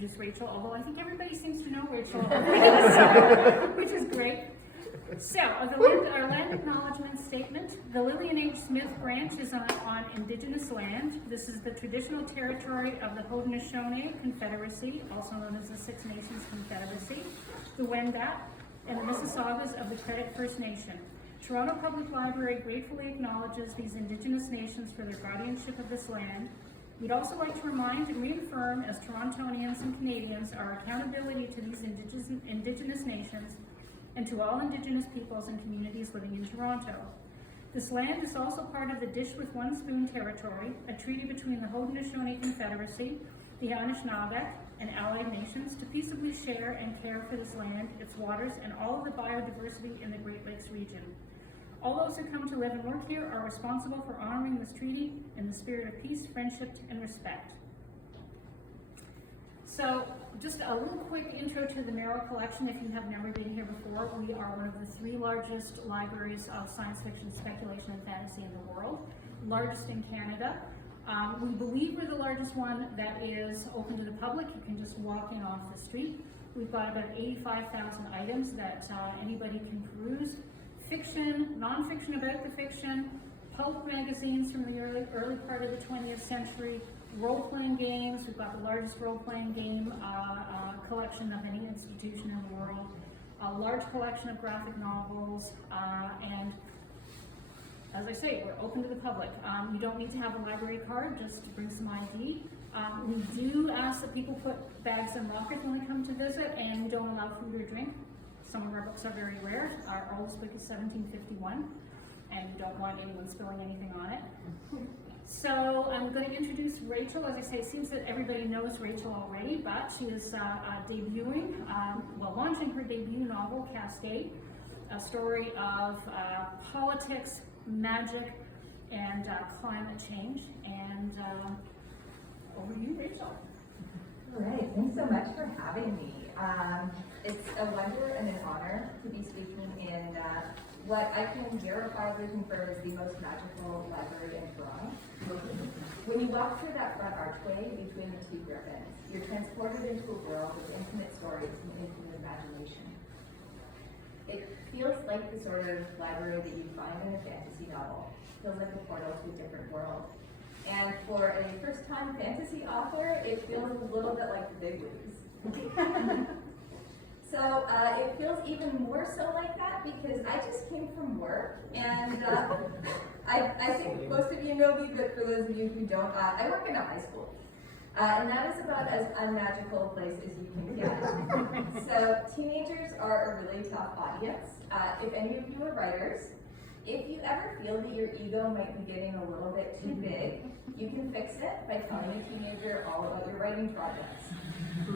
introduce Rachel, although I think everybody seems to know Rachel already, which is great. So, our land acknowledgement statement. The Lillian H. Smith Branch is on Indigenous land. This is the traditional territory of the Haudenosaunee Confederacy, also known as the Six Nations Confederacy, the Wendat, and the Mississaugas of the Credit First Nation. Toronto Public Library gratefully acknowledges these Indigenous nations for their guardianship of this land. We'd also like to remind and reaffirm, as Torontonians and Canadians, our accountability to these Indigenous nations and to all Indigenous peoples and communities living in Toronto. This land is also part of the Dish with One Spoon territory, a treaty between the Haudenosaunee Confederacy, the Anishinaabe, and allied nations to peaceably share and care for this land, its waters, and all of the biodiversity in the Great Lakes region. All those who come to live and work here are responsible for honoring this treaty in the spirit of peace, friendship, and respect. So, just a little quick intro to the Merril collection. If you have never been here before, we are one of the 3 largest libraries of science fiction, speculation, and fantasy in the world, largest in Canada. We believe we're the largest one that is open to the public. You can just walk in off the street. We've got about 85,000 items that anybody can peruse. Fiction, non-fiction about the fiction, pulp magazines from the early part of the 20th century, role-playing games. We've got the largest role-playing game collection of any institution in the world, a large collection of graphic novels, and as I say, we're open to the public. You don't need to have a library card, just to bring some ID. We do ask that people put bags in lockers when they come to visit, and we don't allow food or drink. Some of our books are very rare. Our oldest book is 1751, and we don't want anyone spilling anything on it. So I'm going to introduce Rachel. As I say, it seems that everybody knows Rachel already, but she is launching her debut novel, Cascade, a story of politics, magic, and climate change. And over to you, Rachel. All right, thanks so much for having me. It's a wonder and an honor to be speaking in what I can verifiably confirm is the most magical library in Toronto. When you walk through that front archway between the 2 griffins, you're transported into a world of infinite stories and infinite imagination. It feels like the sort of library that you'd find in a fantasy novel. It feels like a portal to a different world. And for a first-time fantasy author, it feels a little bit like the big leagues. So it feels even more so like that because I just came from work, and I think most of you know me, but for those of you who don't, I work in a high school. And that is about as unmagical a place as you can get. So teenagers are a really tough audience. If any of you are writers, if you ever feel that your ego might be getting a little bit too big, you can fix it by telling a teenager all about your writing projects.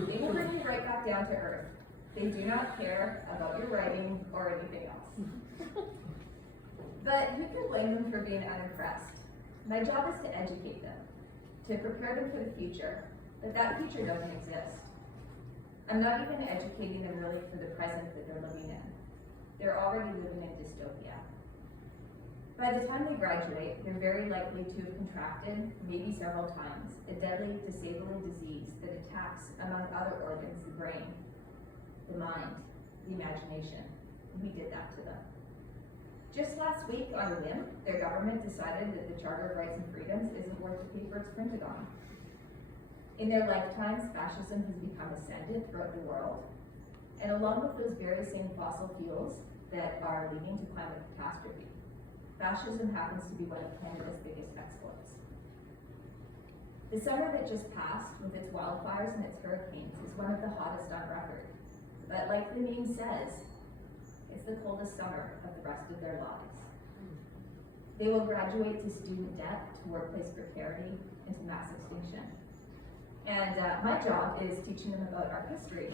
They will bring you right back down to earth. They do not care about your writing or anything else. But who can blame them for being unimpressed? My job is to educate them, to prepare them for the future, but that future doesn't exist. I'm not even educating them really for the present that they're living in. They're already living in dystopia. By the time they graduate, they're very likely to have contracted, maybe several times, a deadly, disabling disease that attacks, among other organs, the brain, the mind, the imagination. We did that to them. Just last week, on a whim, their government decided that the Charter of Rights and Freedoms isn't worth the paper it's printed on. In their lifetimes, fascism has become ascendant throughout the world, and along with those very same fossil fuels that are leading to climate catastrophe, fascism happens to be one of Canada's biggest exploits. The summer that just passed, with its wildfires and its hurricanes, is one of the hottest on record. But like the name says, it's the coldest summer of the rest of their lives. They will graduate to student debt, to workplace precarity, and to mass extinction. And my job is teaching them about our history.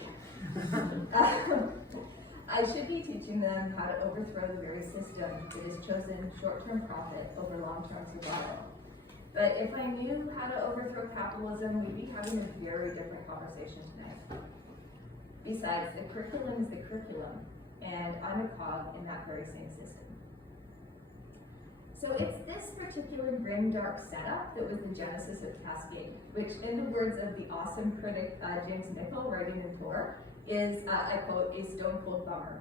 I should be teaching them how to overthrow the very system that has chosen short-term profit over long-term survival. But if I knew how to overthrow capitalism, we'd be having a very different conversation tonight. Besides, the curriculum is the curriculum, and I'm a cog in that very same system. So it's this particular grim, dark setup that was the genesis of Cascade, which, in the words of the awesome critic James Nichol, writing in Tor, is, I quote, a stone cold bummer.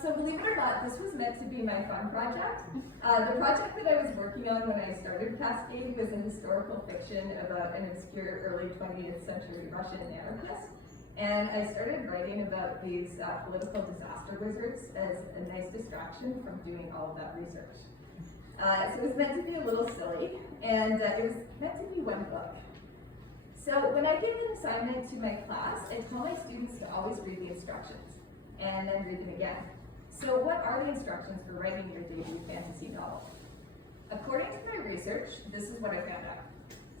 So believe it or not, this was meant to be my fun project. The project that I was working on when I started Cascade was a historical fiction about an obscure early 20th century Russian anarchist. And I started writing about these political disaster wizards as a nice distraction from doing all of that research. So it was meant to be a little silly, and it was meant to be one book. So when I gave an assignment to my class, I told my students to always read the instructions, and then read them again. So what are the instructions for writing your debut fantasy novel? According to my research, this is what I found out.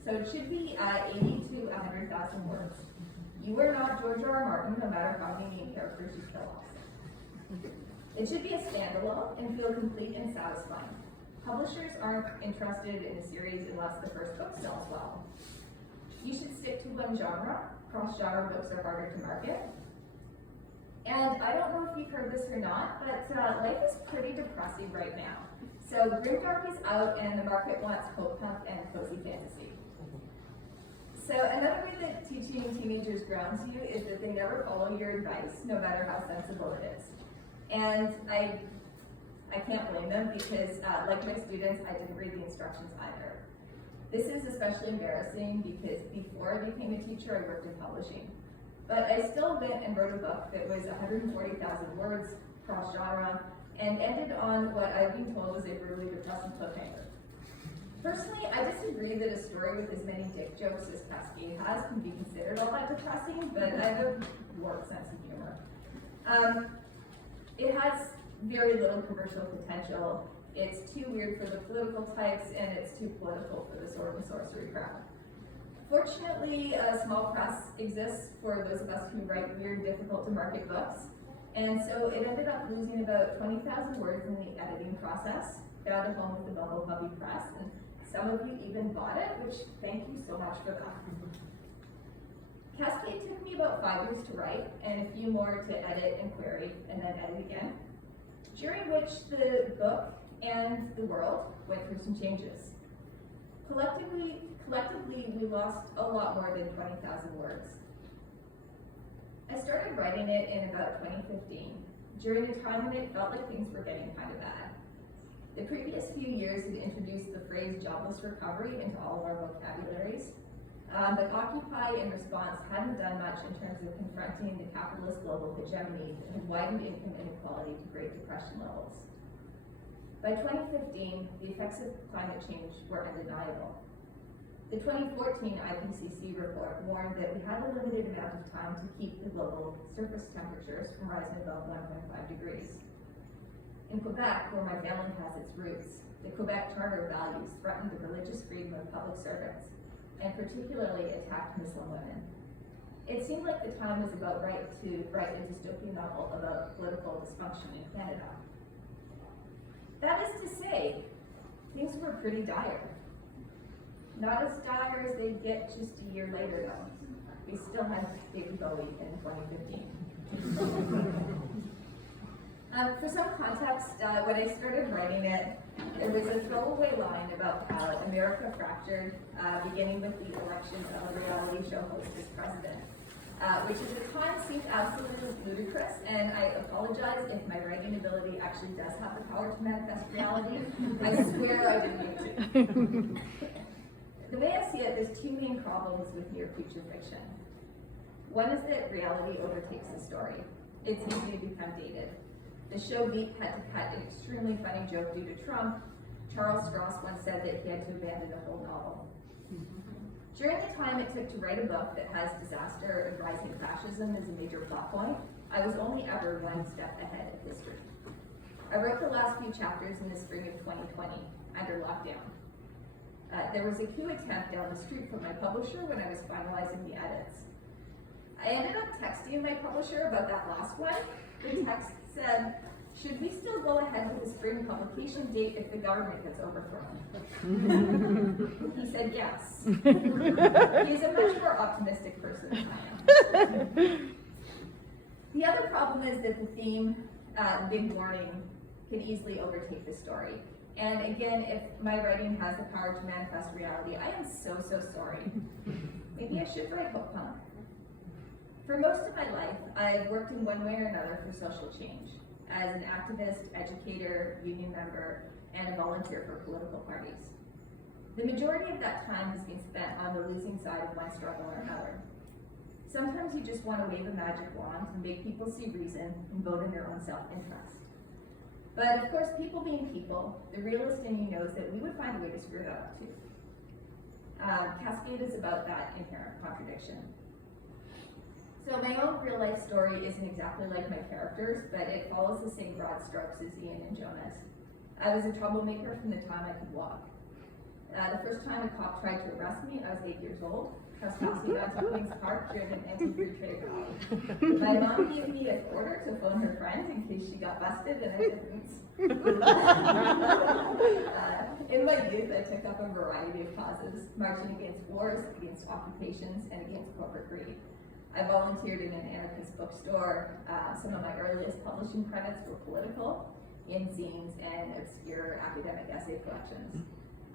So it should be 80 to 100,000 words. You are not George R. R. Martin, no matter how many main characters you kill off. It should be a standalone and feel complete and satisfying. Publishers aren't interested in a series unless the first book sells well. You should stick to one genre. Cross-genre books are harder to market. And I don't know if you've heard this or not, but life is pretty depressing right now. So grimdark is out and the market wants hope punk and cozy fantasy. So another way that teaching teenagers grounds you is that they never follow your advice, no matter how sensible it is. And I can't blame them because, like my students, I didn't read the instructions either. This is especially embarrassing because before I became a teacher, I worked in publishing. But I still went and wrote a book that was 140,000 words, cross-genre, and ended on what I've been told is a brutally depressing cliffhanger. Personally, I disagree that a story with as many dick jokes as Cascade has can be considered all that depressing, but I have a warped sense of humor. It has very little commercial potential. It's too weird for the political types, and it's too political for the sword and sorcery crowd. Fortunately, a small press exists for those of us who write weird, difficult to market books, and so it ended up losing about 20,000 words in the editing process, found a home with the Bubble Puppy Press, and some of you even bought it, which thank you so much for that. Cascade took me about 5 years to write, and a few more to edit and query, and then edit again, during which the book and the world went through some changes. Collectively, we lost a lot more than 20,000 words. I started writing it in about 2015, during a time when it felt like things were getting kind of bad. The previous few years had introduced the phrase jobless recovery into all of our vocabularies, but Occupy in response hadn't done much in terms of confronting the capitalist global hegemony that had widened income inequality to Great Depression levels. By 2015, the effects of climate change were undeniable. The 2014 IPCC report warned that we had a limited amount of time to keep the global surface temperatures from rising above 1.5 degrees. In Quebec, where my family has its roots, the Quebec Charter values threatened the religious freedom of public servants, and particularly attacked Muslim women. It seemed like the time was about right to write a dystopian novel about political dysfunction in Canada. That is to say, things were pretty dire. Not as dire as they get just a year later, though. We still had David Bowie in 2015. For some context, when I started writing it, there was a throwaway line about how America fractured, beginning with the election of a reality show host as president, which at the time seemed absolutely ludicrous, and I apologize if my writing ability actually does have the power to manifest reality. I swear I didn't mean to. The way I see it, there's two main problems with near future fiction. One is that reality overtakes the story. It's easy to become dated. The show Veep had to cut an extremely funny joke due to Trump. Charles Stross once said that he had to abandon a whole novel. During the time it took to write a book that has disaster and rising fascism as a major plot point, I was only ever one step ahead of history. I wrote the last few chapters in the spring of 2020, under lockdown. There was a coup attempt down the street from my publisher when I was finalizing the edits. I ended up texting my publisher about that last one. The text said, "Should we still go ahead with the spring publication date if the government gets overthrown?" He said yes. He's a much more optimistic person than I am. The other problem is that the theme, big warning, can easily overtake the story. And again, if my writing has the power to manifest reality, I am so sorry. Maybe I should write book punk. For most of my life, I've worked in one way or another for social change, as an activist, educator, union member, and a volunteer for political parties. The majority of that time has been spent on the losing side of one struggle or another. Sometimes you just want to wave a magic wand and make people see reason and vote in their own self-interest. But of course, people being people, the realist in me knows that we would find a way to screw that up too. Cascade is about that inherent contradiction. So my own real life story isn't exactly like my characters, but it follows the same broad strokes as Ian and Jonas. I was a troublemaker from the time I could walk. The first time a cop tried to arrest me, I was 8 years old, trespassing onto Queen's Park during an anti-free trade rally. My mom gave me a quarter to phone her friend in case she got busted, and I didn't. In my youth, I took up a variety of causes, marching against wars, against occupations, and against corporate greed. I volunteered in an anarchist bookstore. Some of my earliest publishing credits were political, in-zines, and obscure academic essay collections.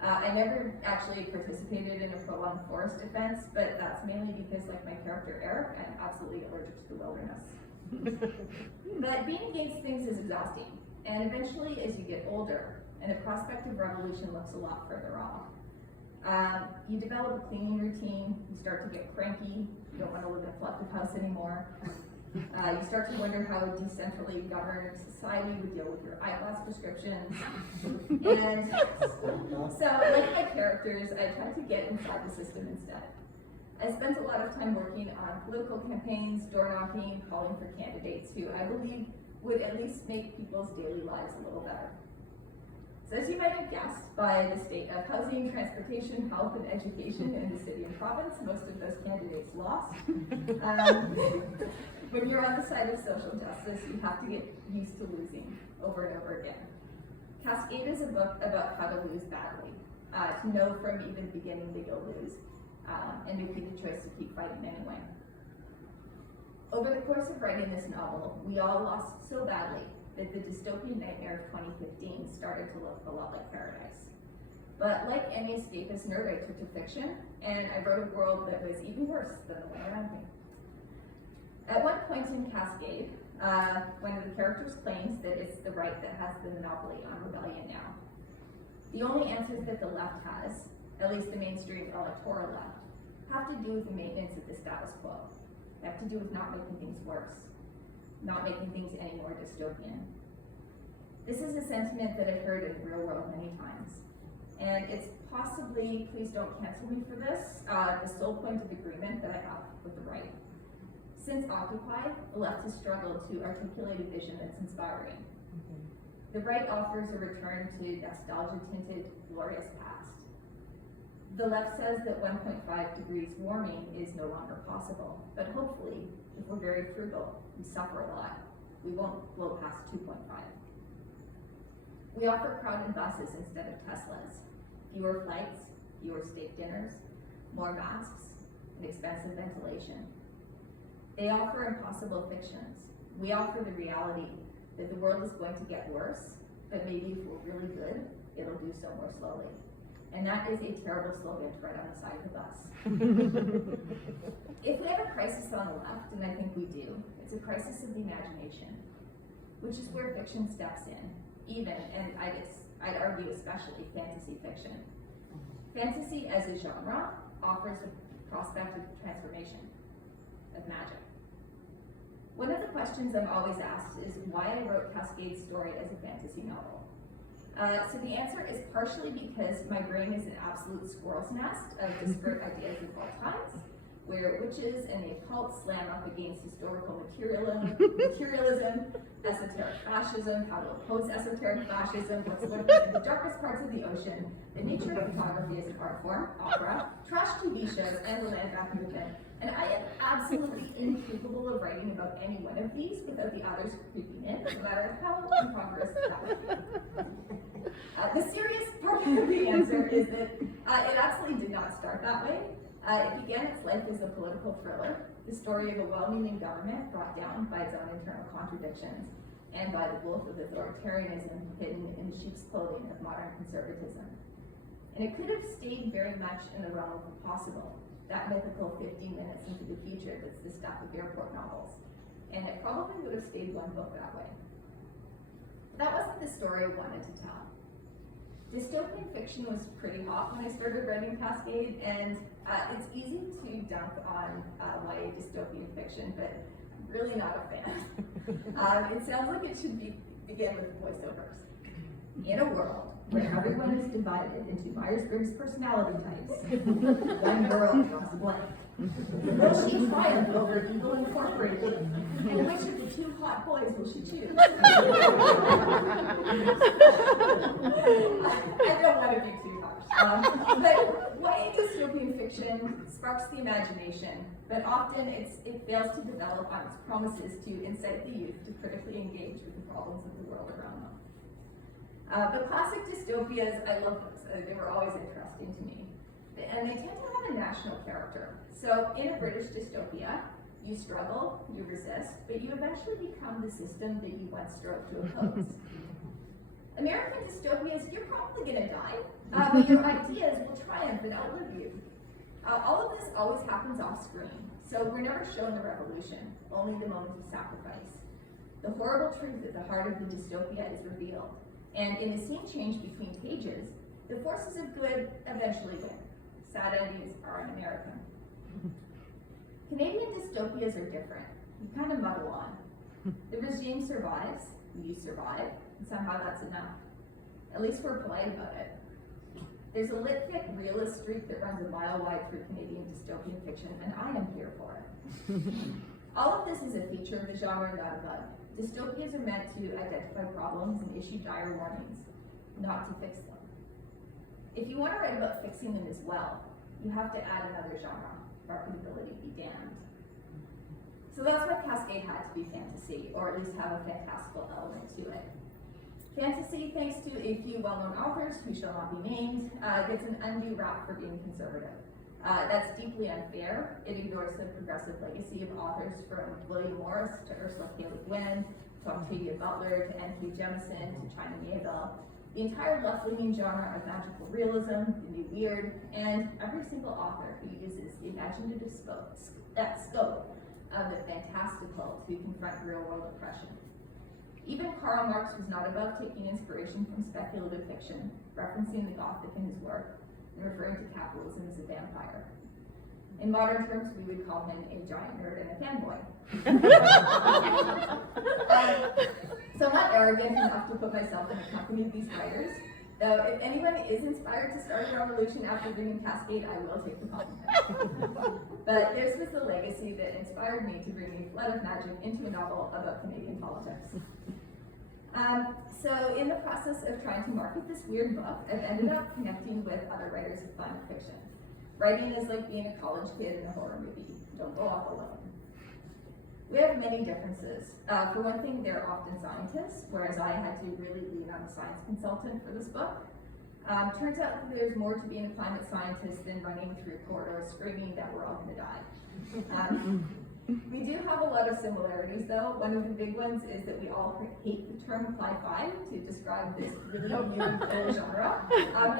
I never actually participated in a prolonged forest defense, but that's mainly because, like my character Eric, I'm absolutely allergic to the wilderness. But being against things is exhausting, and eventually as you get older, and the prospect of revolution looks a lot further off. You develop a cleaning routine, you start to get cranky, you don't want to live in a collective house anymore. You start to wonder how a decentrally governed society would deal with your eyeglass prescriptions. And so, like my characters, I tried to get inside the system instead. I spent a lot of time working on political campaigns, door knocking, calling for candidates who I believe would at least make people's daily lives a little better. So as you might have guessed, by the state of housing, transportation, health, and education in the city and province, most of those candidates lost. When you're on the side of social justice, you have to get used to losing over and over again. Cascade is a book about how to lose badly, to know from even the beginning that you'll lose, and make the choice to keep fighting anyway. Over the course of writing this novel, we all lost so badly that the dystopian nightmare of 2015 started to look a lot like paradise. But like any escapist nerd, I took to fiction, and I wrote a world that was even worse than the one around me. At one point in Cascade, one of the characters claims that it's the right that has the monopoly on rebellion now. The only answers that the left has, at least the mainstream electoral left, have to do with the maintenance of the status quo. They have to do with not making things worse, not making things any more dystopian. This is a sentiment that I've heard in the real world many times. And it's possibly, please don't cancel me for this, the sole point of agreement that I have with the right. Since Occupy, the left has struggled to articulate a vision that's inspiring. The right offers a return to nostalgia-tinted, glorious past. The left says that 1.5 degrees warming is no longer possible, but hopefully, if we're very frugal, we suffer a lot, we won't blow past 2.5. We offer crowded buses instead of Teslas, fewer flights, fewer steak dinners, more masks, and expensive ventilation. They offer impossible fictions. We offer the reality that the world is going to get worse, but maybe if we're really good, it'll do so more slowly. And that is a terrible slogan to write on the side of the bus. If we have a crisis on the left, and I think we do, it's a crisis of the imagination, which is where fiction steps in, even, and I'd argue especially, fantasy fiction. Fantasy as a genre offers a prospect of transformation, of magic. One of the questions I'm always asked is why I wrote Cascade's story as a fantasy novel. So the answer is partially because my brain is an absolute squirrel's nest of disparate ideas of all kinds, where witches and the occult slam up against historical materialism, esoteric fascism, how to oppose esoteric fascism, what's lurking in the darkest parts of the ocean, the nature of photography as an art form, opera, trash TV shows, and the land grab movement. And I am absolutely incapable of writing about any one of these without the others creeping in, no matter how incongruous that would be. The serious part of the answer is that it absolutely did not start that way. It began its life as a political thriller, the story of a well-meaning government brought down by its own internal contradictions. and by the wolf of authoritarianism hidden in the sheep's clothing of modern conservatism. And it could have stayed very much in the realm of the possible, that mythical 15 minutes into the future that's the stuff of airport novels. And it probably would have stayed one book that way. But that wasn't the story I wanted to tell. Dystopian fiction was pretty hot when I started writing Cascade, and it's easy to dunk on YA dystopian fiction, but I'm really not a fan. It sounds like it should begin with voiceovers. In a world where everyone is divided into Myers-Briggs personality types, one girl becomes blank. Will she triumph over Evil Incorporated? And which of the two hot boys will she choose? I don't want to be too harsh. But YA dystopian fiction sparks the imagination, but often it fails to develop on its promises to incite the youth to critically engage with the problems of the world around them. But classic dystopias, I love those. They were always interesting to me. And they tend to have a national character. So in a British dystopia, you struggle, you resist, but you eventually become the system that you once strove to oppose. American dystopias, you're probably going to die, but your ideas will triumph and outlive you. All of this always happens off screen, so we're never shown the revolution, only the moments of sacrifice. The horrible truth at the heart of the dystopia is revealed, and in the scene change between pages, the forces of good eventually win. Sad endings are un-American. Canadian dystopias are different. You kind of muddle on. The regime survives, you survive, and somehow that's enough. At least we're polite about it. There's a lit, thick, realist streak that runs a mile wide through Canadian dystopian fiction, and I am here for it. All of this is a feature of the genre, not a bug. Dystopias are meant to identify problems and issue dire warnings, not to fix them. If you want to write about fixing them as well, you have to add another genre, marketability be damned. So that's why Cascade had to be fantasy, or at least have a fantastical element to it. Fantasy, thanks to a few well-known authors who shall not be named, gets an undue rap for being conservative. That's deeply unfair. It ignores the progressive legacy of authors from William Morris to Ursula K. Le Guin, to Octavia Butler, to N.K. Jemisin, to China Miéville. The entire left-leaning genre of magical realism, the new weird, and every single author who uses the imaginative scope of the fantastical to confront real-world oppression. Even Karl Marx was not above taking inspiration from speculative fiction, referencing the Gothic in his work, and referring to capitalism as a vampire. In modern terms, we would call him a giant nerd and a fanboy. So I'm not arrogant enough to put myself in the company of these writers, though if anyone is inspired to start a revolution after reading Cascade, I will take the compliment. But theirs was the legacy that inspired me to bring a flood of magic into a novel about Canadian politics. So in the process of trying to market this weird book, I've ended up connecting with other writers of climate fiction. Writing is like being a college kid in a horror movie. Don't go off alone. We have many differences. For one thing, they're often scientists, whereas I had to really lean on a science consultant for this book. Turns out that there's more to being a climate scientist than running through corridors screaming that we're all going to die. We do have a lot of similarities, though. One of the big ones is that we all hate the term sci-fi to describe this really new genre.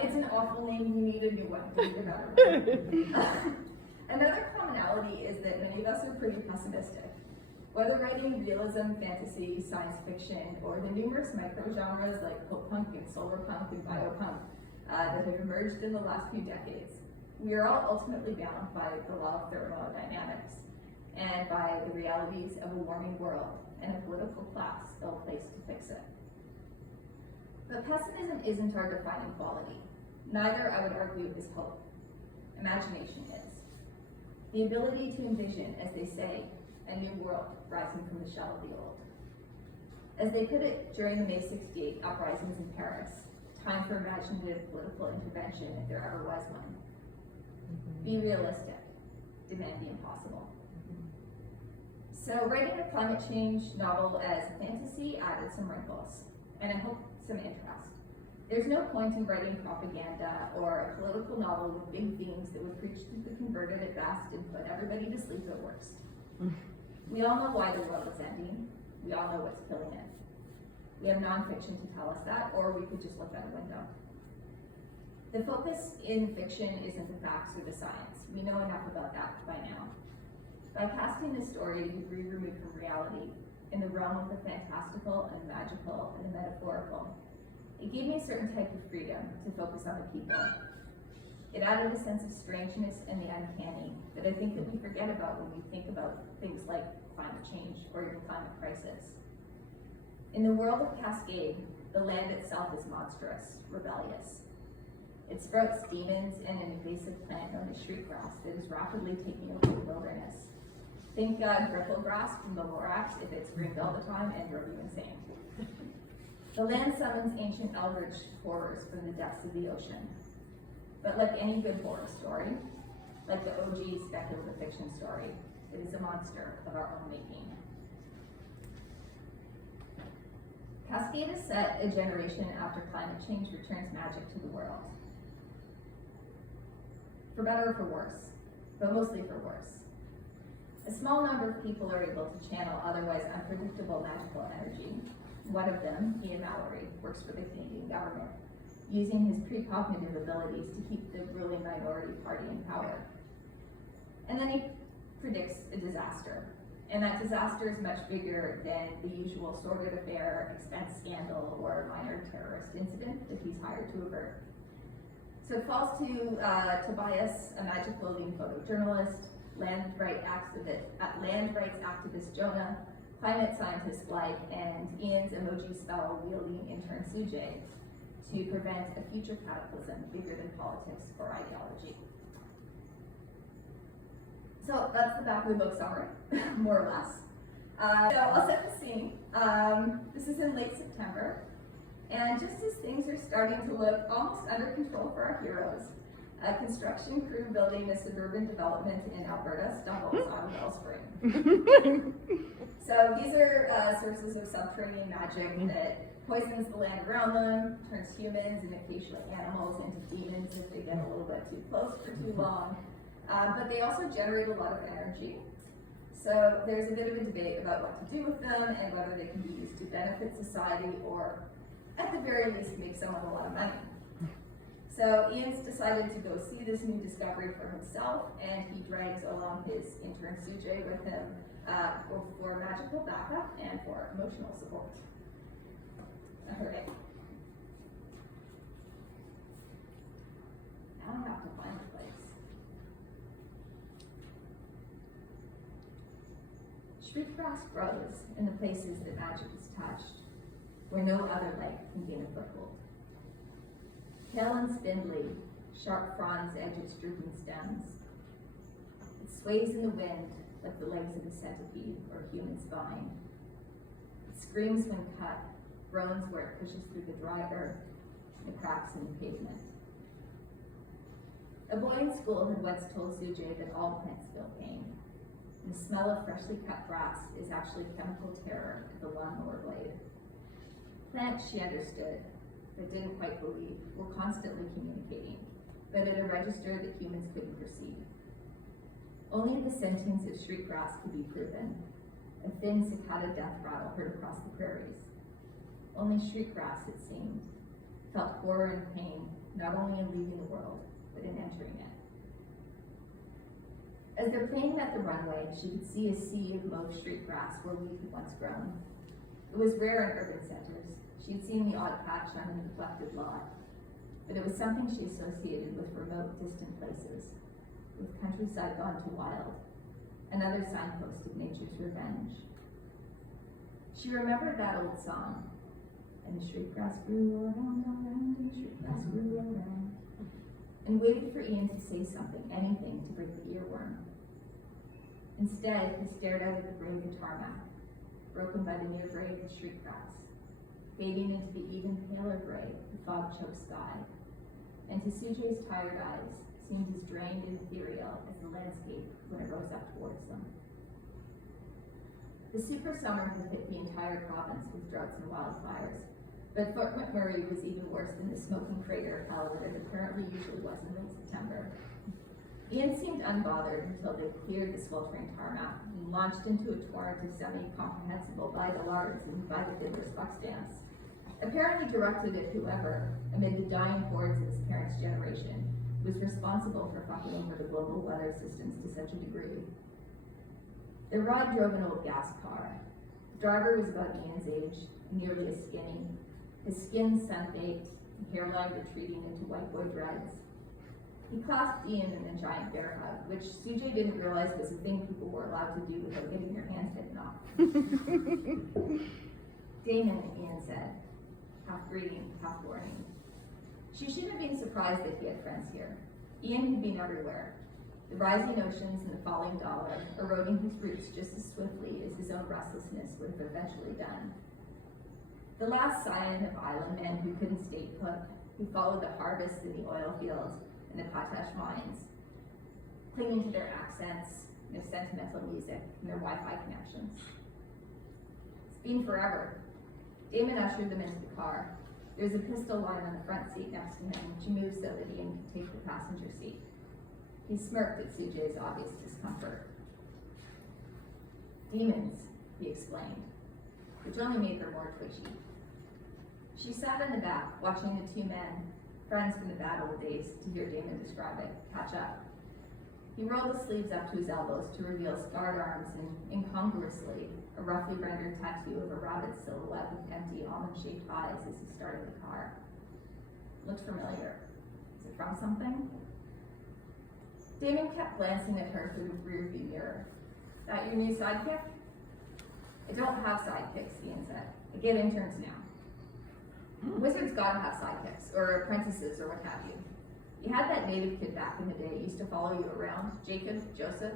It's an awful name. We need a new one. Another commonality is that many of us are pretty pessimistic. Whether writing realism, fantasy, science fiction, or the numerous micro-genres like pop-punk and solar punk and biopunk that have emerged in the last few decades, we are all ultimately bound by the law of thermodynamics and by the realities of a warming world and a political class ill-placed to fix it. But pessimism isn't our defining quality. Neither, I would argue, is hope. Imagination is. The ability to envision, as they say, a new world rising from the shell of the old. As they put it during the May 68 uprisings in Paris, time for imaginative political intervention if there ever was one. Be realistic. Demand the impossible. So writing a climate change novel as fantasy added some wrinkles, and I hope some interest. There's no point in writing propaganda or a political novel with big themes that would preach to the converted at best and put everybody to sleep at worst. We all know why the world is ending. We all know what's killing it. We have nonfiction to tell us that, or we could just look out a window. The focus in fiction isn't the facts or the science. We know enough about that by now. By casting this story to be removed from reality, in the realm of the fantastical and magical and the metaphorical, it gave me a certain type of freedom to focus on the people. It added a sense of strangeness and the uncanny that I think that we forget about when we think about things like climate change or even climate crisis. In the world of Cascade, the land itself is monstrous, rebellious. It sprouts demons and an invasive plant known as shriekgrass that is rapidly taking over the wilderness. Think griffle grass from the Lorax if it's greened all the time and drove you insane. The land summons ancient eldritch horrors from the depths of the ocean. But like any good horror story, like the OG speculative fiction story, it is a monster of our own making. Cascade is set a generation after climate change returns magic to the world. For better or for worse, but mostly for worse. A small number of people are able to channel otherwise unpredictable magical energy. One of them, Ian Mallory, works for the Canadian government, using his precognitive abilities to keep the ruling minority party in power. And then he predicts a disaster. And that disaster is much bigger than the usual sordid affair, expense scandal, or minor terrorist incident that he's hired to avert. So it falls to Tobias, a magic clothing photojournalist, land rights activist Jonah, climate scientist Blake, and Ian's emoji spell wielding intern Sujay to prevent a future cataclysm bigger than politics or ideology. So that's the back of the book summary, more or less. So I'll set the scene. This is in late September, and just as things are starting to look almost under control for our heroes, a construction crew building a suburban development in Alberta stumbles on Wellspring. So these are sources of subterranean magic that poisons the land around them, turns humans and occasionally animals into demons if they get a little bit too close for too long. But they also generate a lot of energy. So there's a bit of a debate about what to do with them and whether they can be used to benefit society or, at the very least, make someone a lot of money. So Ian's decided to go see this new discovery for himself, and he drags along his intern Sujay with him both for magical backup and for emotional support. Okay. Now I have to find the place. Shriekgrass grows in the places that magic is touched, where no other life can gain a foothold. Pale and spindly, sharp fronds edge its drooping stems. It sways in the wind like the legs of a centipede or a human spine. It screams when cut, groans where it pushes through the dry earth and the cracks in the pavement. A boy in school had once told Sujay that all plants feel pain. And the smell of freshly cut grass is actually chemical terror to the lawnmower blade. Plants, she understood, but didn't quite believe, were constantly communicating, but at a register that humans couldn't perceive. Only the sentience of shriekgrass could be proven, a thin cicada death rattle heard across the prairies. Only shriekgrass, it seemed, felt horror and pain, not only in leaving the world, but in entering it. As their plane met the runway, she could see a sea of mauve shriekgrass where wheat had once grown. It was rare in urban centers. She'd seen the odd patch on a neglected lot, but it was something she associated with remote, distant places, with countryside gone to wild, another signpost of nature's revenge. She remembered that old song, and the shriekgrass grew around, and the shriekgrass grew around, and waited for Ian to say something, anything to break the earworm. Instead, he stared out at the gray tarmac, broken by the near gray of the shriekgrass, fading into the even paler gray, the fog-choked sky, and to Sujay's tired eyes, seemed as drained and ethereal as the landscape when it rose up towards them. The super summer had hit the entire province with droughts and wildfires, but Fort McMurray was even worse than the smoking crater of hell that it apparently usually was in late September. Ian seemed unbothered until they cleared the sweltering tarmac and launched into a torrent of semi-comprehensible by the lards and by the fiddler's buck dance. apparently directed at whoever, amid the dying hordes of his parents' generation, was responsible for fucking over the global weather systems to such a degree. The ride drove an old gas car. The driver was about Ian's age, nearly as skinny, his skin sun-baked, hairline retreating into white boy dreads. He clasped Ian in a giant bear hug, which Sujay didn't realize was a thing people were allowed to do without getting their hands bitten off. Damon, Ian said, half greeting, half warning. She shouldn't have been surprised that he had friends here. Ian had been everywhere. The rising oceans and the falling dollar, eroding his roots just as swiftly as his own restlessness would have eventually done. The last scion of island men who couldn't stay put, who followed the harvest in the oil fields and the potash mines, clinging to their accents, their sentimental music, and their Wi-Fi connections. It's been forever. Damon ushered them into the car. There was a pistol lying on the front seat next to him, which he moved so that Ian could take the passenger seat. He smirked at Sujay's obvious discomfort. Demons, he explained, which only made her more twitchy. She sat in the back, watching the two men, friends from the bad old days, to hear Damon describe it, catch up. He rolled the sleeves up to his elbows to reveal scarred arms and, incongruously, a roughly rendered tattoo of a rabbit silhouette with empty, almond-shaped eyes as he started the car. Looked familiar. Is it from something? Damon kept glancing at her through the rearview mirror. That your new sidekick? I don't have sidekicks, Ian said. I get interns now. Wizards gotta have sidekicks, or apprentices, or what have you. You had that native kid back in the day used to follow you around. Jacob, Joseph,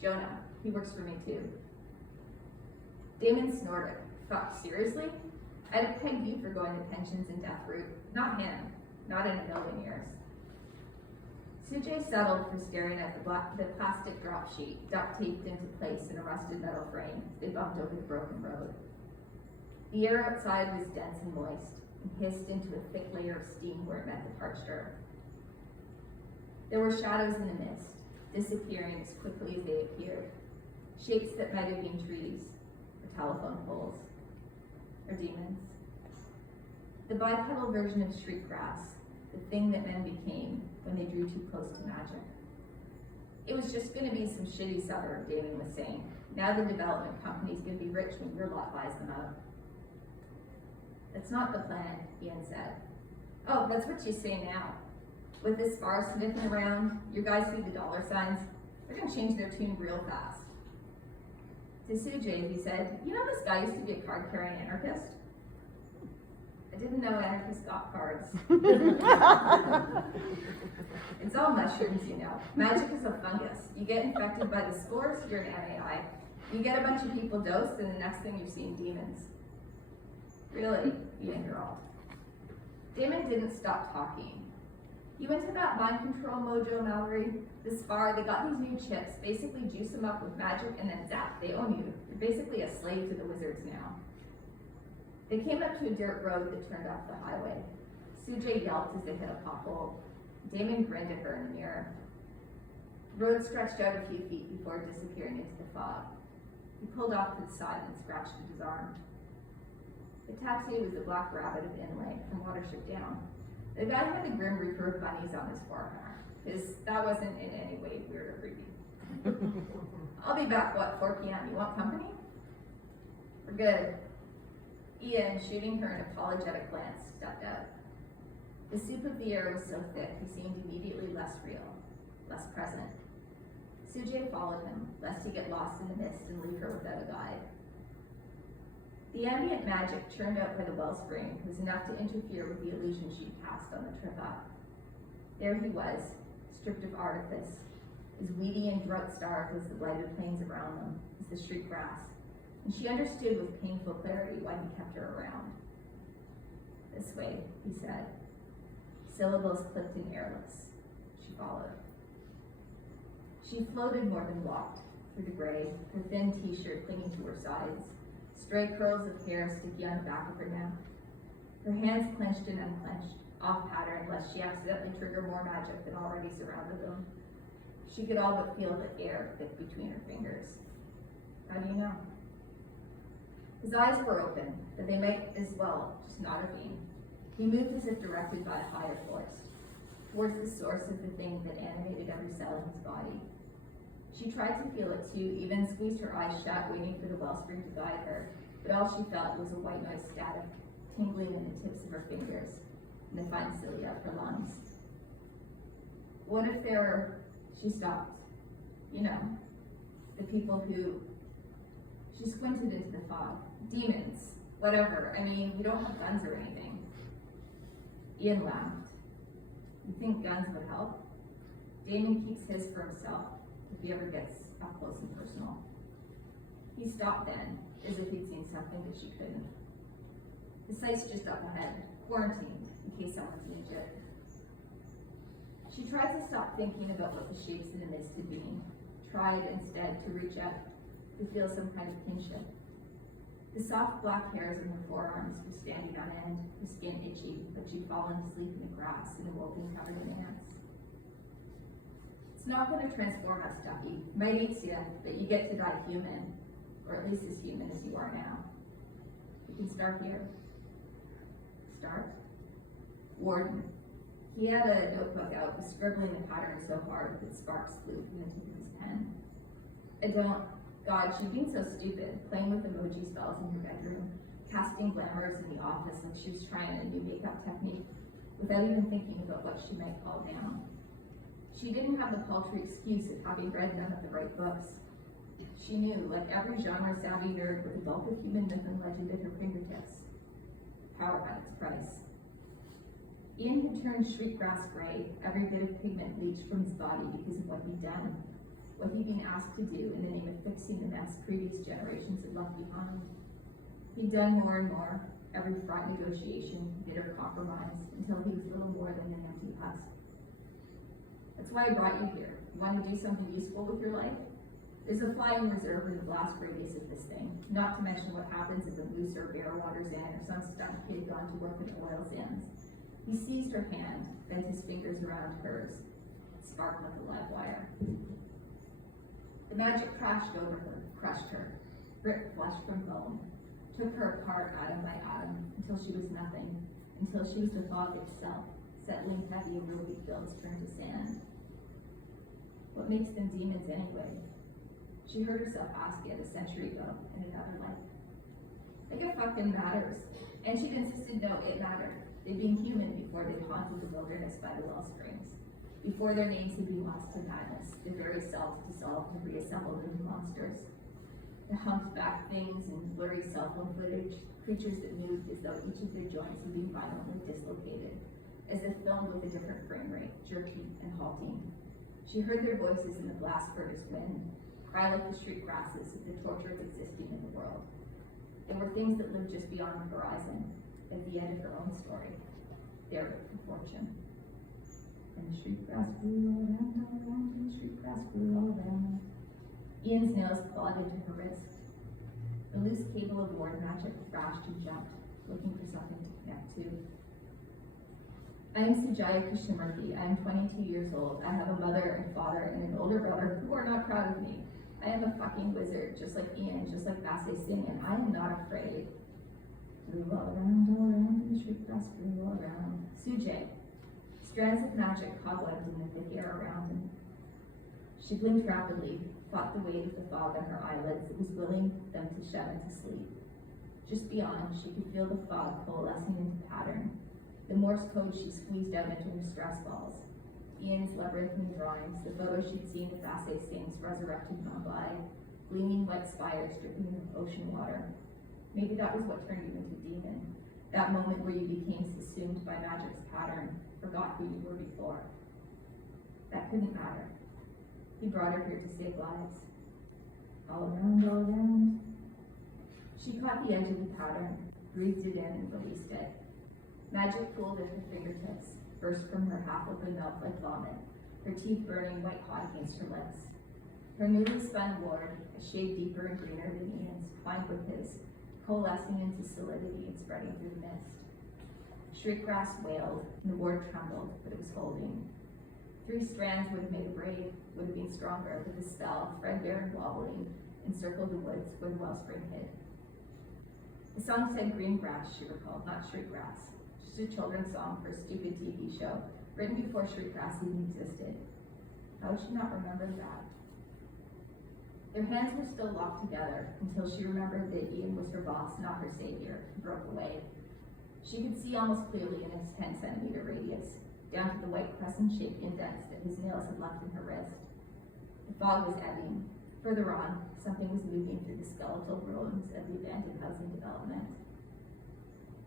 Jonah. He works for me too. Damon snorted. Fuck, seriously? I'd have pegged you for going the pensions and death route. Not him. Not in a million years. Sujay settled for staring at the plastic drop sheet, duct taped into place in a rusted metal frame. They bumped over the broken road. The air outside was dense and moist, and hissed into a thick layer of steam where it met the parched earth. There were shadows in the mist, disappearing as quickly as they appeared. Shapes that might have been trees, or telephone poles, or demons. The bipedal version of shriekgrass, the thing that men became when they drew too close to magic. It was just going to be some shitty suburb, Damon was saying. Now the development company's going to be rich when your lot buys them out. That's not the plan, Ian said. Oh, that's what you say now. With this farce sniffing around, your guys see the dollar signs, they're going to change their tune real fast. To Sujay, he said, you know this guy used to be a card-carrying anarchist? I didn't know anarchists got cards. It's all mushrooms, you know. Magic is a fungus. You get infected by the spores, you're an MAI. You get a bunch of people dosed, and the next thing you're seeing demons. Really, Ian drawled. Damon didn't stop talking. You into that mind control mojo, Mallory? This far, they got these new chips. Basically juice them up with magic, and then zap, they own you. You're basically a slave to the wizards now. They came up to a dirt road that turned off the highway. Sujay yelped as they hit a pothole. Damon grinned at her in the mirror. The road stretched out a few feet before disappearing into the fog. He pulled off to the side and scratched at his arm. The tattoo was a black rabbit of inlay from Watership Down. The guy had the Grim Reaper of bunnies on his forearm, because that wasn't in any way weird or creepy. I'll be back, 4 p.m. You want company? We're good. Ian, shooting her an apologetic glance, stepped out. The soup of the air was so thick, he seemed immediately less real, less present. Sujay followed him, lest he get lost in the mist and leave her without a guide. The ambient magic churned out by the wellspring was enough to interfere with the illusion she'd cast on the trip up. There he was, stripped of artifice, as weedy and drought-starved as the blighted plains around them, as the shriek grass, and she understood with painful clarity why he kept her around. This way, he said. Syllables clipped and airless. She followed. She floated more than walked through the gray, her thin t-shirt clinging to her sides, stray curls of hair sticky on the back of her neck. Her hands clenched and unclenched, off-pattern lest she accidentally trigger more magic that already surrounded them. She could all but feel the air thick between her fingers. How do you know? His eyes were open, but they might as well just not have been. He moved as if directed by a higher force, towards the source of the thing that animated every cell in his body. She tried to feel it too, even squeezed her eyes shut, waiting for the wellspring to guide her, but all she felt was a white noise static, tingling in the tips of her fingers, and the fine cilia of her lungs. What if there were, she stopped, you know, the people who, she squinted into the fog, demons, whatever, I mean, we don't have guns or anything. Ian laughed. You think guns would help? Damon keeps his for himself, if he ever gets up close and personal. He stopped then, as if he'd seen something that she couldn't. The site's just up ahead, quarantined, in case someone's needs it. She tried to stop thinking about what the shapes in the mist had been, tried instead to reach out, to feel some kind of kinship. The soft black hairs on her forearms were standing on end, her skin itchy, but she'd fallen asleep in the grass and awoken covered in ants. It's not going to transform us, Ducky. Might eat you, but you get to die human, or at least as human as you are now. You can start here. Start? Warden. He had a notebook out, was scribbling the pattern so hard that sparks flew from the tip of his pen. God, she'd been so stupid, playing with emoji spells in her bedroom, casting glamours in the office like she was trying a new makeup technique, without even thinking about what she might fall down. She didn't have the paltry excuse of having read none of the right books. She knew, like every genre-savvy nerd with the bulk of human myth and legend at her fingertips, power had its price. Ian had turned shriekgrass gray, every bit of pigment leached from his body because of what he'd done, what he'd been asked to do in the name of fixing the mess previous generations had left behind. He'd done more and more, every fraught negotiation, bitter compromise, until he was little more than an empty husk. That's why I brought you here. You want to do something useful with your life? There's a flying reserve in the blast radius of this thing, not to mention what happens if a moose or bear wanders in or some stunt kid gone to work in oil sands. He seized her hand, bent his fingers around hers. It sparked like a live wire. The magic crashed over her, crushed her, ripped flesh from bone, took her apart atom by atom, until she was nothing, until she was the fog itself, settling heavy over wheat fields turned to sand. What makes them demons anyway? She heard herself ask it a century ago in another life. Like it fucking matters. And she'd insisted no, it mattered. They'd been human before they'd haunted the wilderness by the well springs, before their names had been lost to madness, their very selves dissolved and reassembled into monsters. The humped-back things and blurry cell phone footage, creatures that moved as though each of their joints had been violently dislocated, as if filmed with a different frame rate, jerky and halting. She heard their voices in the blast furnace wind, cry like the street grasses of the torture of existing in the world. There were things that lived just beyond the horizon, at the end of her own story, their fortune. And the street grass grew all around, and the street grass grew all around. Ian's nails clawed into her wrist. The loose cable of ward magic thrashed and jumped, looking for something to connect to. I am Sujaya Krishnamurthy. I am 22 years old. I have a mother and father and an older brother who are not proud of me. I am a fucking wizard, just like Ian, just like Basse Singh, and I am not afraid. Grew all around, and the street grass grew all around. Sujay. Strands of magic cobwebbed in the thick air around him. She blinked rapidly, fought the weight of the fog on her eyelids that was willing them to shut into sleep. Just beyond, she could feel the fog coalescing into pattern. The Morse code she squeezed out into her stress balls. Ian's labyrinthine drawings, the photos she'd seen of Basse Singh's resurrected Mumbai, gleaming wet spires dripping in ocean water. Maybe that was what turned you into a demon. That moment where you became subsumed by magic's pattern, forgot who you were before. That couldn't matter. He brought her here to save lives. All around, all around. She caught the edge of the pattern, breathed it in and released it. Magic pooled at her fingertips, burst from her half-open mouth like vomit, her teeth burning white hot against her lips. Her newly spun ward, a shade deeper and greener than Ian's, twined with his, coalescing into solidity and spreading through the mist. Shriekgrass wailed, and the ward trembled, but it was holding. 3 strands would have made a braid, would have been stronger, but the spell, threadbare and wobbling, encircled the woods where the wellspring hid. The song said green grass, she recalled, not shriek grass. Just a children's song for a stupid TV show, written before shriek grass even existed. How would she not remember that? Their hands were still locked together until she remembered that Ian was her boss, not her savior, and broke away. She could see almost clearly in his 10-centimeter radius, down to the white crescent-shaped indents that his nails had left in her wrist. The fog was ebbing. Further on, something was moving through the skeletal ruins of the abandoned housing development.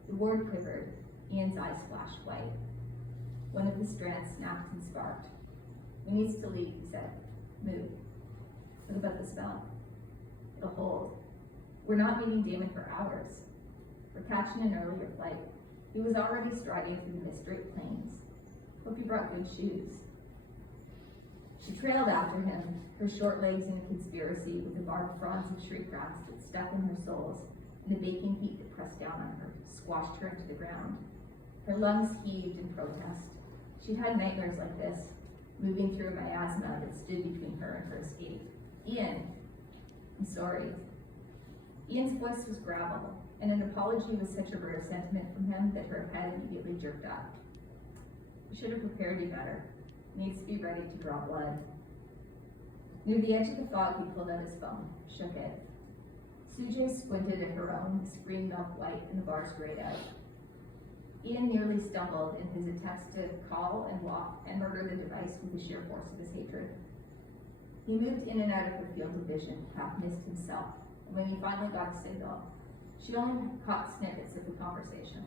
The ward quivered. Ian's eyes flashed white. One of the strands snapped and sparked. "We need to leave," he said. "Move." "What about the spell?" "It'll hold. We're not meeting Damon for hours. We're catching an earlier flight. He was already striding through the mist-draped plains. Hope you brought good shoes." She trailed after him, her short legs in a conspiracy with the barbed fronds of shriek grass that stuck in her soles, and the baking heat that pressed down on her, squashed her into the ground. Her lungs heaved in protest. She'd had nightmares like this, moving through a miasma that stood between her and her escape. "Ian, I'm sorry." Ian's voice was gravel, and an apology was such a rare sentiment from him that her head immediately jerked up. "I should have prepared you better. Needs to be ready to draw blood." Near the edge of the fog, he pulled out his phone, shook it. Sujay squinted at her own, screen milk white, and the bars grayed out. Ian nearly stumbled in his attempts to call and walk and murder the device with the sheer force of his hatred. He moved in and out of her field of vision, half missed himself, and when he finally got a signal, she only caught snippets of the conversation.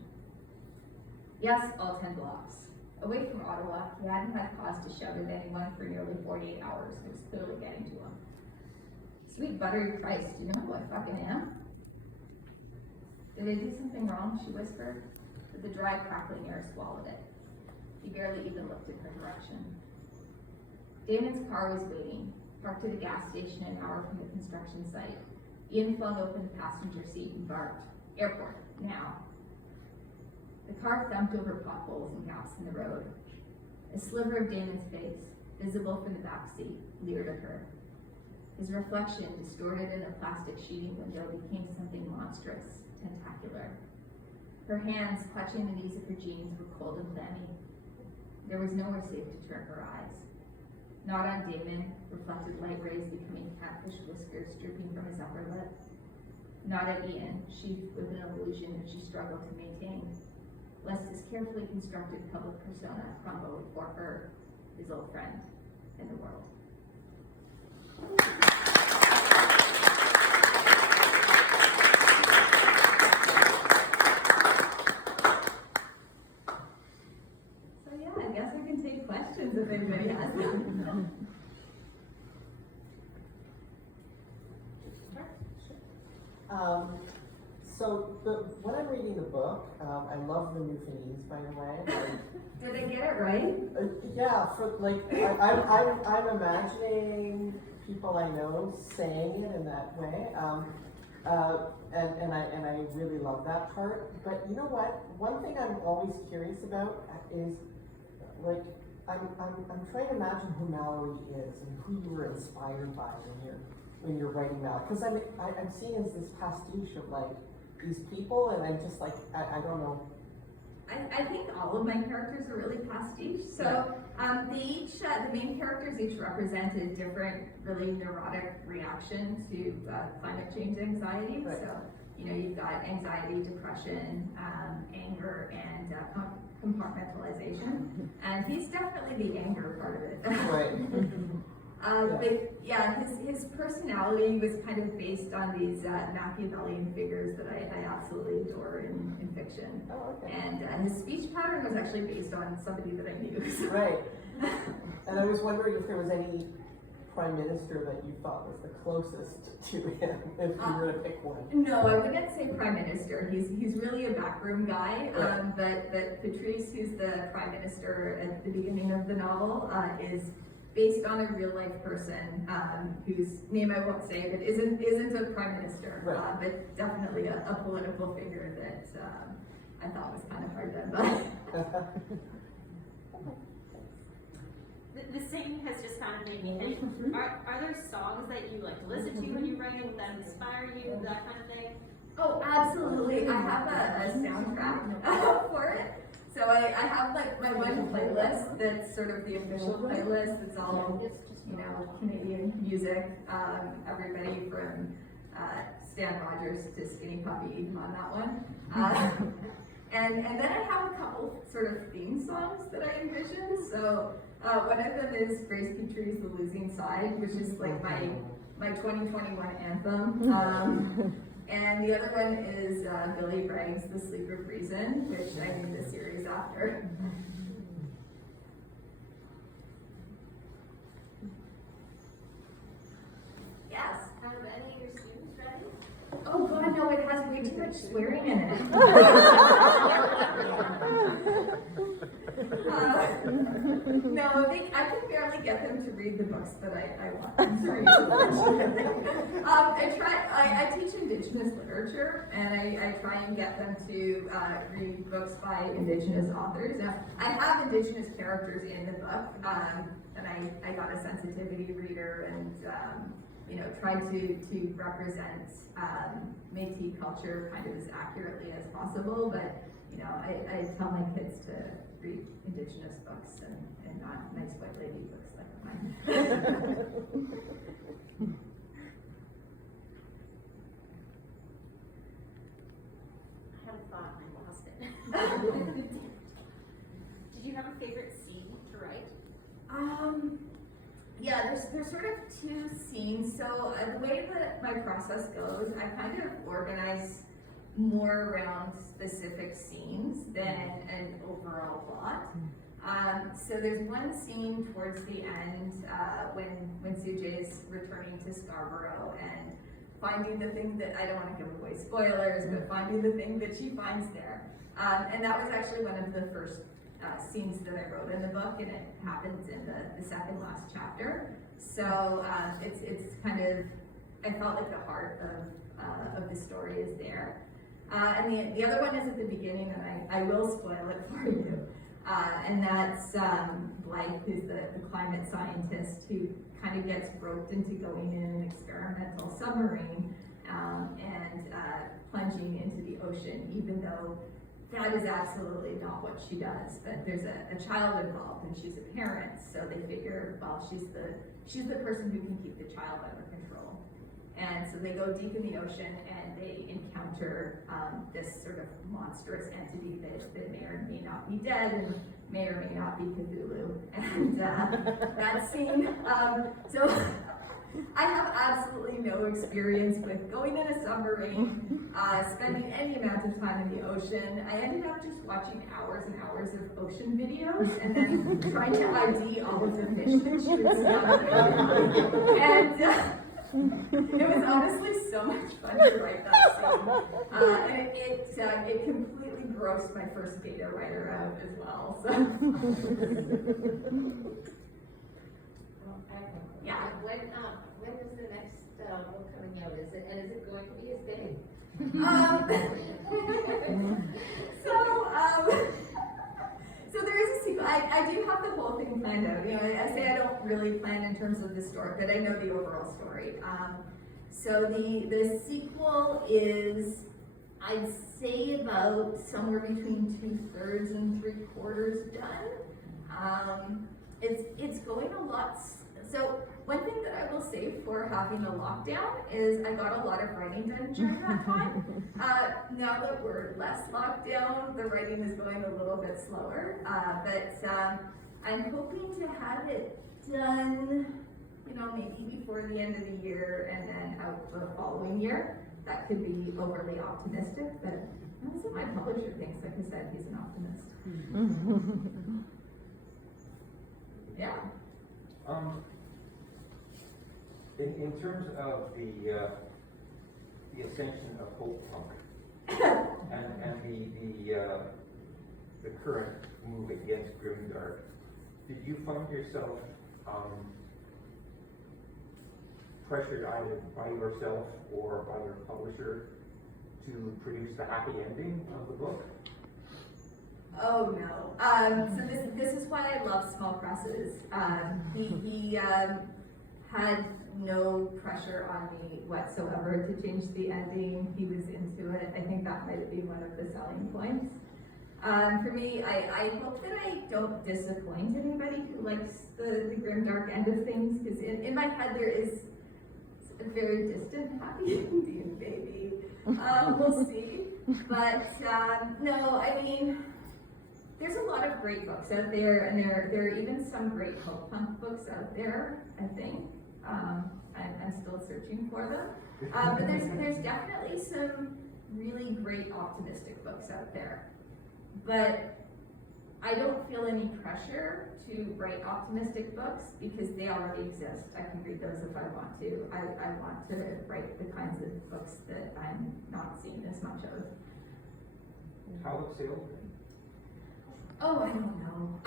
"Yes, all 10 blocks. Away from Ottawa, he hadn't had cause to shout at anyone for nearly 48 hours, and it was clearly getting to him. Sweet buttery Christ, do you know who I fucking am?" "Did I do something wrong?" she whispered, but the dry, crackling air swallowed it. He barely even looked in her direction. Damon's car was waiting, parked at a gas station an hour from the construction site. Ian flung open the passenger seat and barked, "Airport, now." The car thumped over potholes and gaps in the road. A sliver of Damon's face, visible from the back seat, leered at her. His reflection, distorted in a plastic sheeting window, became something monstrous, tentacular. Her hands, clutching the knees of her jeans, were cold and clammy. There was nowhere safe to turn her eyes. Not on Damon, reflected light rays becoming catfish whiskers dripping from his upper lip. Not at Ian, sheathed with an illusion that she struggled to maintain, lest his carefully constructed public persona crumble before her, his old friend, and the world. So yeah, I guess I can take questions if anybody has them. When I'm reading the book, I love the Newfoundlands, by the way. Did I get it right? Yeah, I'm imagining people I know saying it in that way, and I really love that part. But you know what? One thing I'm always curious about is, like, I'm trying to imagine who Mallory is and who you were inspired by when you're writing Mallory, because I'm seeing as this pastiche of like these people, and I'm just like I don't know. I think all of my characters are really pastiche. So the main characters each represent a different, really neurotic reaction to climate change anxiety. Right. So you've got anxiety, depression, anger, and compartmentalization. And he's definitely the anger part of it. Right. But yeah, his personality was kind of based on these Machiavellian figures that I absolutely adore in fiction. Oh, okay. And his speech pattern was actually based on somebody that I knew. So. Right. And I was wondering if there was any prime minister that you thought was the closest to him, if you were to pick one. No, I wouldn't say prime minister. He's really a backroom guy. Right. But Patrice, who's the prime minister at the beginning of the novel, is based on a real life person whose name I won't say, but isn't a prime minister, right. But definitely a political figure that I thought was kind of hard to buy. The singing has just kind of made me think. Are there songs that you like to listen to when you write that inspire you, that kind of thing? Oh, absolutely. I have a soundtrack for it. So I have like my one playlist that's sort of the official playlist. It's all, you know, Canadian music. Everybody from Stan Rogers to Skinny Puppy on that one. And then I have a couple sort of theme songs that I envision. So one of them is Grace Petrie's The Losing Side, which is like my 2021 anthem. And the other one is Billy Bragg's The Sleep of Reason, which I named the series after. Yes. Have any of your students ready? Oh God, no, it has way too much swearing in it. No, I can barely get them to read the books that I want them to read. I teach Indigenous literature, and I try and get them to read books by Indigenous authors. Now, I have Indigenous characters in the book, and I got a sensitivity reader, and you know, tried to represent Métis culture kind of as accurately as possible, but you know, I tell my kids to read Indigenous books and not nice white lady books like mine. I have a thought and I lost it. Did you have a favorite scene to write? Yeah, there's sort of two scenes. So the way that my process goes, I kind of organize more around specific scenes than an overall plot. So there's one scene towards the end when Sujay is returning to Scarborough and finding the thing that, I don't want to give away spoilers, but finding the thing that she finds there. And that was actually one of the first scenes that I wrote in the book, and it happens in the second last chapter. So it's kind of, I felt like the heart of the story is there. And the other one is at the beginning, and I will spoil it for you. And that's Blythe, who's the climate scientist who kind of gets roped into going in an experimental submarine and plunging into the ocean, even though that is absolutely not what she does. But there's a child involved, and she's a parent, so they figure, well, she's the person who can keep the child under control. And so they go deep in the ocean, and they encounter this sort of monstrous entity that may or may not be dead, and may or may not be Cthulhu. And that scene, so I have absolutely no experience with going in a submarine, spending any amount of time in the ocean. I ended up just watching hours and hours of ocean videos, and then trying to ID all of the fish that she was discovering. And it was honestly so much fun to write that scene. And it completely grossed my first beta writer out as well. So. Yeah. When is the next book coming out? Is it going to be as big? So there is a sequel. I do have the whole thing planned out. You know, I say I don't really plan in terms of the story, but I know the overall story. So the sequel is, I'd say, about somewhere between 2/3 and 3/4 done. It's going a lot. So one thing that I will say for having a lockdown is I got a lot of writing done during that time. Now that we're less locked down, the writing is going a little bit slower. But I'm hoping to have it done, you know, maybe before the end of the year and then out the following year. That could be overly optimistic, but that's what my publisher thinks. Like I said, he's an optimist. Yeah. In terms of the ascension of folk punk and the current move against grimdark, did you find yourself pressured either by yourself or by your publisher to produce the happy ending of the book? Oh no. So this is why I love small presses. He had no pressure on me whatsoever to change the ending. He was into it. I think that might be one of the selling points. For me, I hope that I don't disappoint anybody who likes the grim dark end of things, because in my head there is a very distant happy ending, maybe. We'll see. But no, I mean, there's a lot of great books out there, and there are even some great hope punk books out there, I think. I'm still searching for them. But there's definitely some really great optimistic books out there. But I don't feel any pressure to write optimistic books because they already exist. I can read those if I want to. I want to write the kinds of books that I'm not seeing as much of. How have sales been? Oh, I don't know.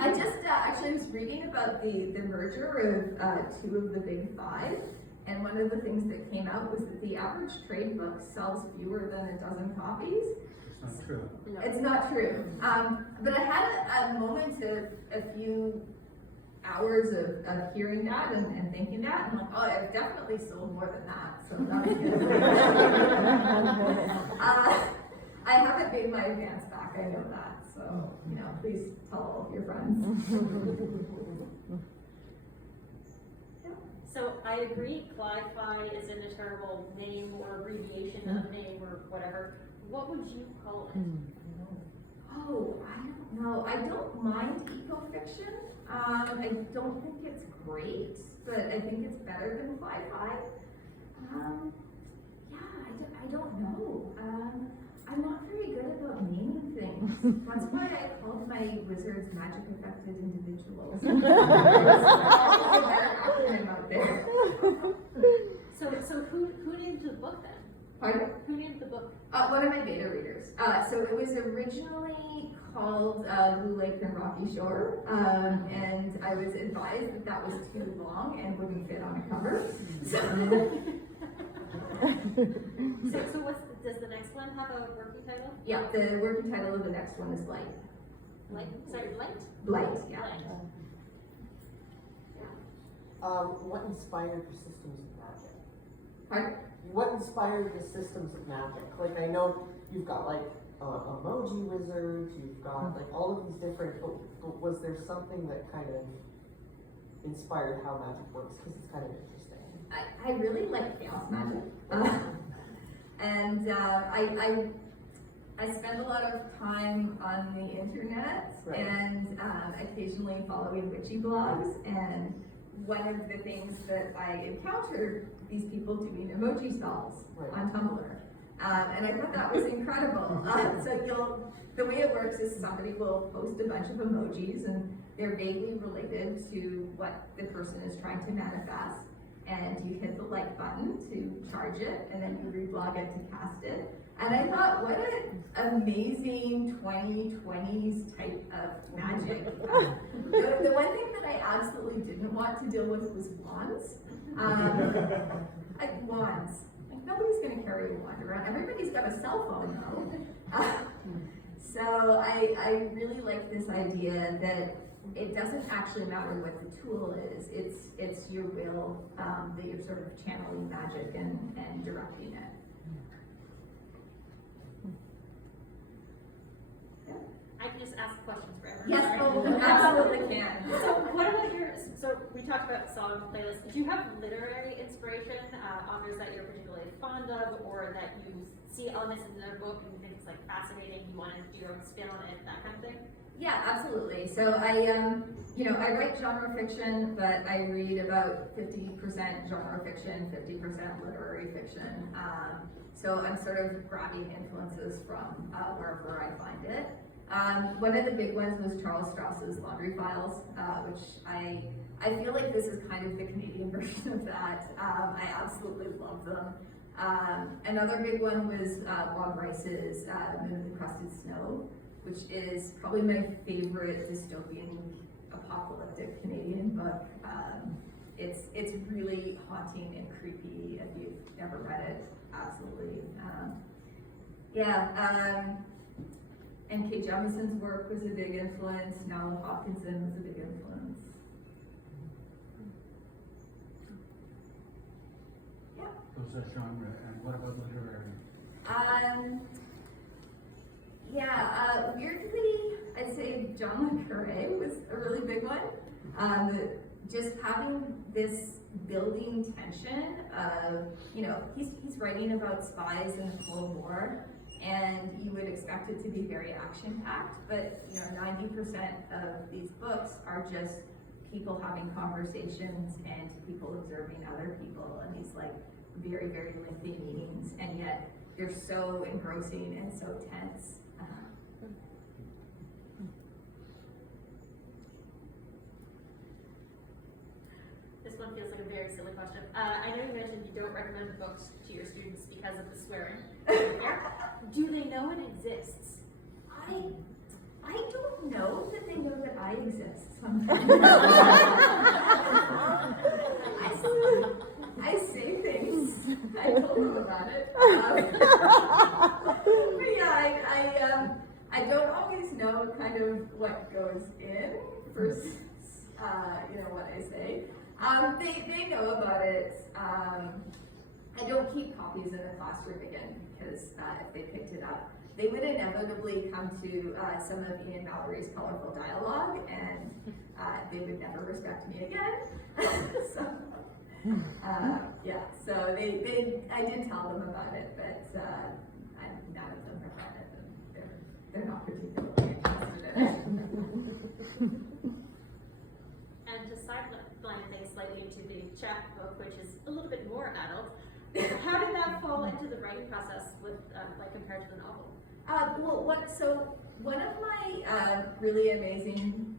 I just actually was reading about the merger of two of the big five, and one of the things that came out was that the average trade book sells fewer than a dozen copies. It's not true. It's not true. But I had a moment of a few hours of hearing that and thinking that. I'm like, oh, I've definitely sold more than that, so that's good. I haven't made my advance back, I know that. So, please tell all of your friends. So I agree, Cli-Fi isn't a terrible name or abbreviation of name or whatever. What would you call it? Oh, I don't know. I don't mind eco-fiction. I don't think it's great, but I think it's better than Cli-Fi. Yeah, I don't know. I'm not very good about naming things. That's why I called my wizards magic affected individuals. There's a better acronym out there. So who named the book then? Pardon? Who named the book? One of my beta readers. So it was originally called Blue Lake and Rocky Shore, and I was advised that was too long and wouldn't fit on a cover. So does the next one have a working title? Yeah, the working title of the next one is Light. Light? Light, yeah. What inspired your systems of magic? Pardon? What inspired the systems of magic? Like, I know you've got like emoji wizards, you've got like all of these different, but was there something that kind of inspired how magic works? Because it's kind of interesting. I really like chaos magic. And I spend a lot of time on the internet, right, and occasionally following witchy blogs, and one of the things that I encountered, these people doing emoji spells, right, on Tumblr. And I thought that was incredible. So the way it works is somebody will post a bunch of emojis, and they're vaguely related to what the person is trying to manifest. And you hit the like button to charge it, and then you reblog it to cast it. And I thought, what an amazing 2020s type of magic. The one thing that I absolutely didn't want to deal with was wands. Like wands. Like nobody's gonna carry a wand around. Everybody's got a cell phone though. So I really like this idea that it doesn't actually matter what the tool is, it's your will, that you're sort of channeling magic and directing it. Yeah. I can just ask questions forever. Yes, oh, absolutely can. So what about so we talked about song playlists. Do you have literary inspiration, authors that you're particularly fond of, or that you see elements in their book and you think it's like fascinating, you want to do your own spin on it, that kind of thing? Yeah, absolutely. So I write genre fiction, but I read about 50% genre fiction, 50% literary fiction. So I'm sort of grabbing influences from wherever I find it. One of the big ones was Charles Strauss's Laundry Files, which I feel like this is kind of the Canadian version of that. I absolutely love them. Another big one was Bob Rice's Moon and the Crusted Snow, which is probably my favorite dystopian apocalyptic Canadian book. It's really haunting and creepy if you've never read it, absolutely. N.K. Jemisin's work was a big influence. Nalla Hopkinson was a big influence. those genre, and what about literary? Weirdly, I'd say John le Carré was a really big one. Just having this building tension of, he's writing about spies in the Cold War, and you would expect it to be very action-packed, but 90% of these books are just people having conversations and people observing other people, and these like very, very lengthy meetings, and yet they're so engrossing and so tense. This one feels like a very silly question. I know you mentioned you don't recommend the books to your students because of the swearing. Do they know it exists? I don't know that they know that I exist. I say things. I told them about it. But yeah, I don't always know kind of what goes in versus what I say. They know about it. I don't keep copies in the classroom again because if they picked it up, they would inevitably come to some of Ian and Mallory's colorful dialogue, and they would never respect me again. So I did tell them about it, but none of them have read it, and they're not particularly interested in it. And to sideline things slightly to the chat book, which is a little bit more adult, how did that fall into the writing process with, compared to the novel? One of my really amazing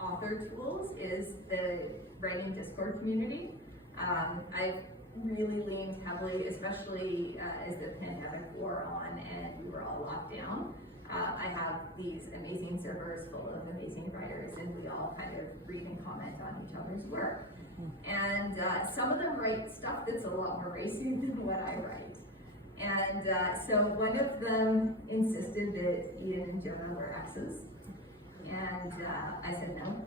author tools is the writing Discord community. I've really leaned heavily, especially as the pandemic wore on and we were all locked down. I have these amazing servers full of amazing writers, and we all kind of read and comment on each other's work. And some of them write stuff that's a lot more racy than what I write. And so one of them insisted that Ian and Gemma were exes. And I said no.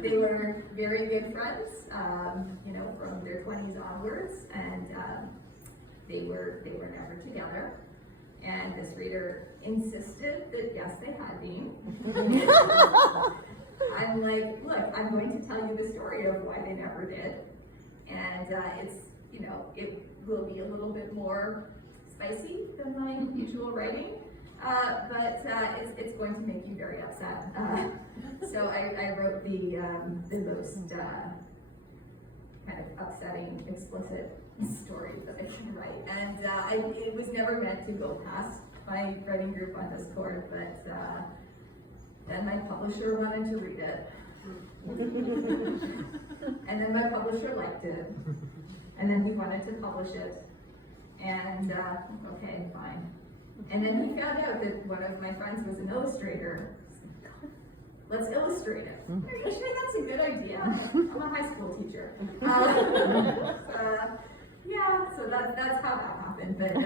They were very good friends, from their 20s onwards, and they were never together. And this reader insisted that yes, they had been. I'm like, look, I'm going to tell you the story of why they never did. And it will be a little bit more spicy than my usual writing, but it's going to make you very upset. So I wrote the most kind of upsetting, explicit story that I can write. And it was never meant to go past my writing group on Discord, but then my publisher wanted to read it. And then my publisher liked it. And then he wanted to publish it. And okay, fine. And then he found out that one of my friends was an illustrator. Let's illustrate it. Actually, that's a good idea. I'm a high school teacher. So that's how that happened. But and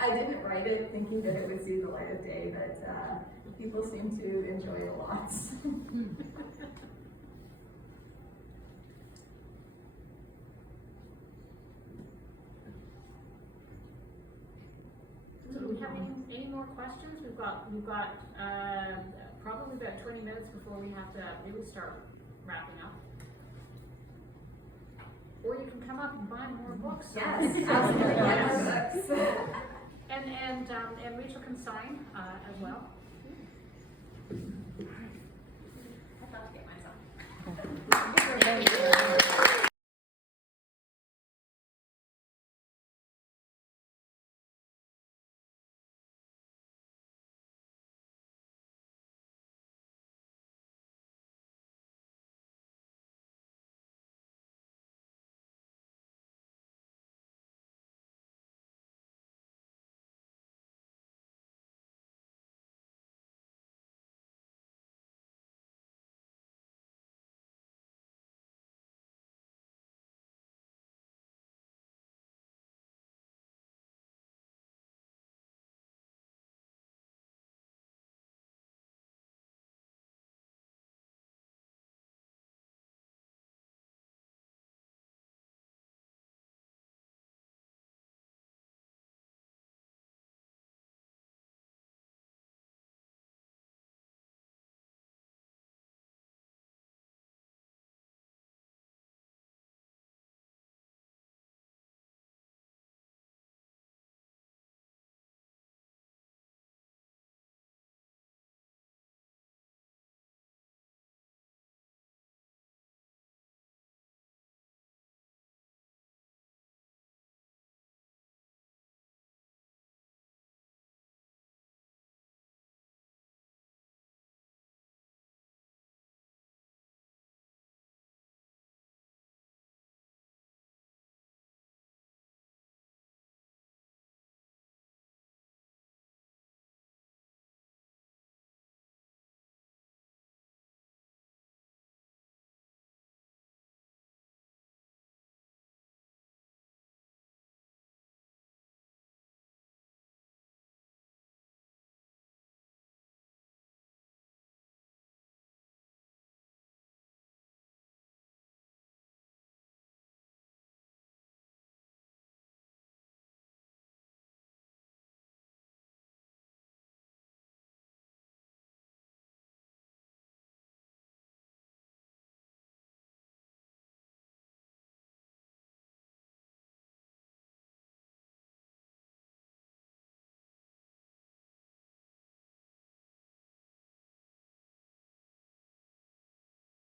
I didn't write it thinking that it would see the light of day, but people seem to enjoy it a lot. Do we have any more questions? We've got probably about 20 minutes before we have to really start wrapping up. Or you can come up and buy more books. Yes, absolutely. Yes. And Rachel can sign as well. I'd love to get mine signed.